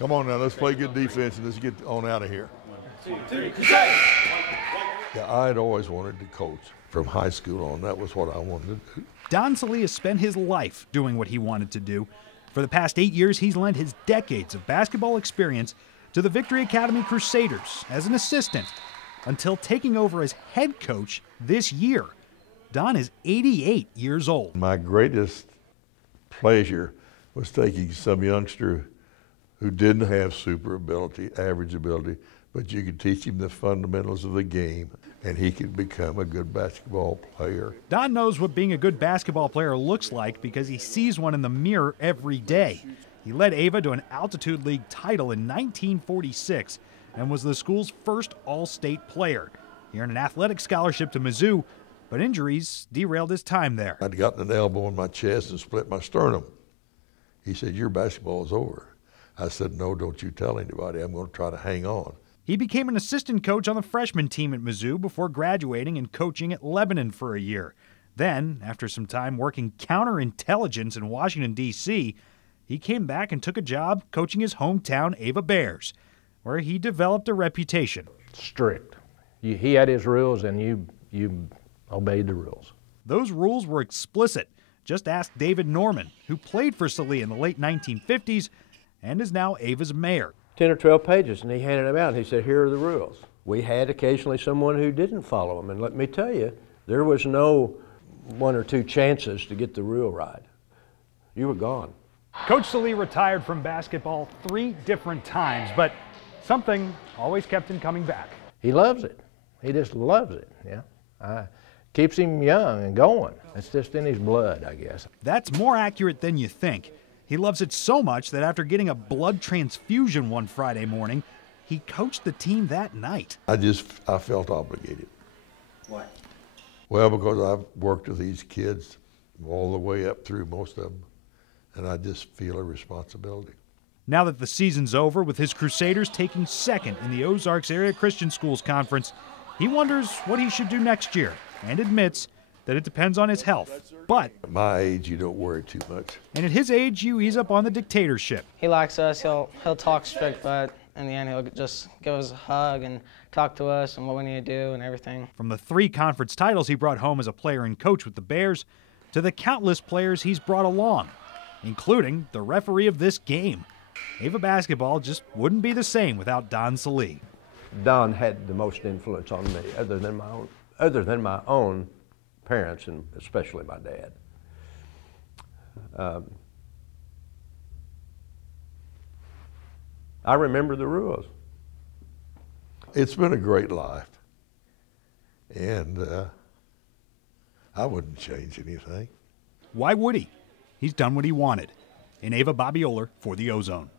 Come on now, let's play good defense and let's get on out of here. 1, 2, 3, Crusade! Yeah, I'd always wanted to coach from high school on. That was what I wanted to do. Don Sallee has spent his life doing what he wanted to do. For the past 8 years, he's lent his decades of basketball experience to the Victory Academy Crusaders as an assistant until taking over as head coach this year. Don is 88 years old. My greatest pleasure was taking some youngster who didn't have super ability, average ability, but you could teach him the fundamentals of the game, and he could become a good basketball player. Don knows what being a good basketball player looks like because he sees one in the mirror every day. He led Ava to an Altitude League title in 1946 and was the school's first all-state player. He earned an athletic scholarship to Mizzou, but injuries derailed his time there. I'd gotten an elbow in my chest and split my sternum. He said, "Your basketball is over." I said, "No, don't you tell anybody. I'm going to try to hang on." He became an assistant coach on the freshman team at Mizzou before graduating and coaching at Lebanon for a year. Then, after some time working counterintelligence in Washington, D.C., he came back and took a job coaching his hometown Ava Bears, where he developed a reputation. Strict. He had his rules, and you obeyed the rules. Those rules were explicit. Just ask David Norman, who played for Sallee in the late 1950s and is now Ava's mayor. 10 or 12 pages, and he handed them out, and he said, "Here are the rules." We had occasionally someone who didn't follow them, and let me tell you, there was no 1 or 2 chances to get the rule right. You were gone. Coach Sallee retired from basketball 3 different times, but something always kept him coming back. He loves it. He just loves it, yeah. Keeps him young and going. It's just in his blood, I guess. That's more accurate than you think. He loves it so much that after getting a blood transfusion one Friday morning, he coached the team that night. I felt obligated. Why? Well, because I've worked with these kids all the way up through most of them, and I just feel a responsibility. Now that the season's over, with his Crusaders taking second in the Ozarks Area Christian Schools Conference, he wonders what he should do next year and admits that it depends on his health. But at my age, you don't worry too much. And at his age, you ease up on the dictatorship. He likes us. He'll talk strict, but in the end, he'll just give us a hug and talk to us and what we need to do and everything. From the 3 conference titles he brought home as a player and coach with the Bears to the countless players he's brought along, including the referee of this game. Ava basketball just wouldn't be the same without Don Sallee. Don had the most influence on me, other than my own parents, and especially my dad. I remember the rules. It's been a great life, and I wouldn't change anything. Why would he? He's done what he wanted. In Ava, Bobby Oler for the Ozone.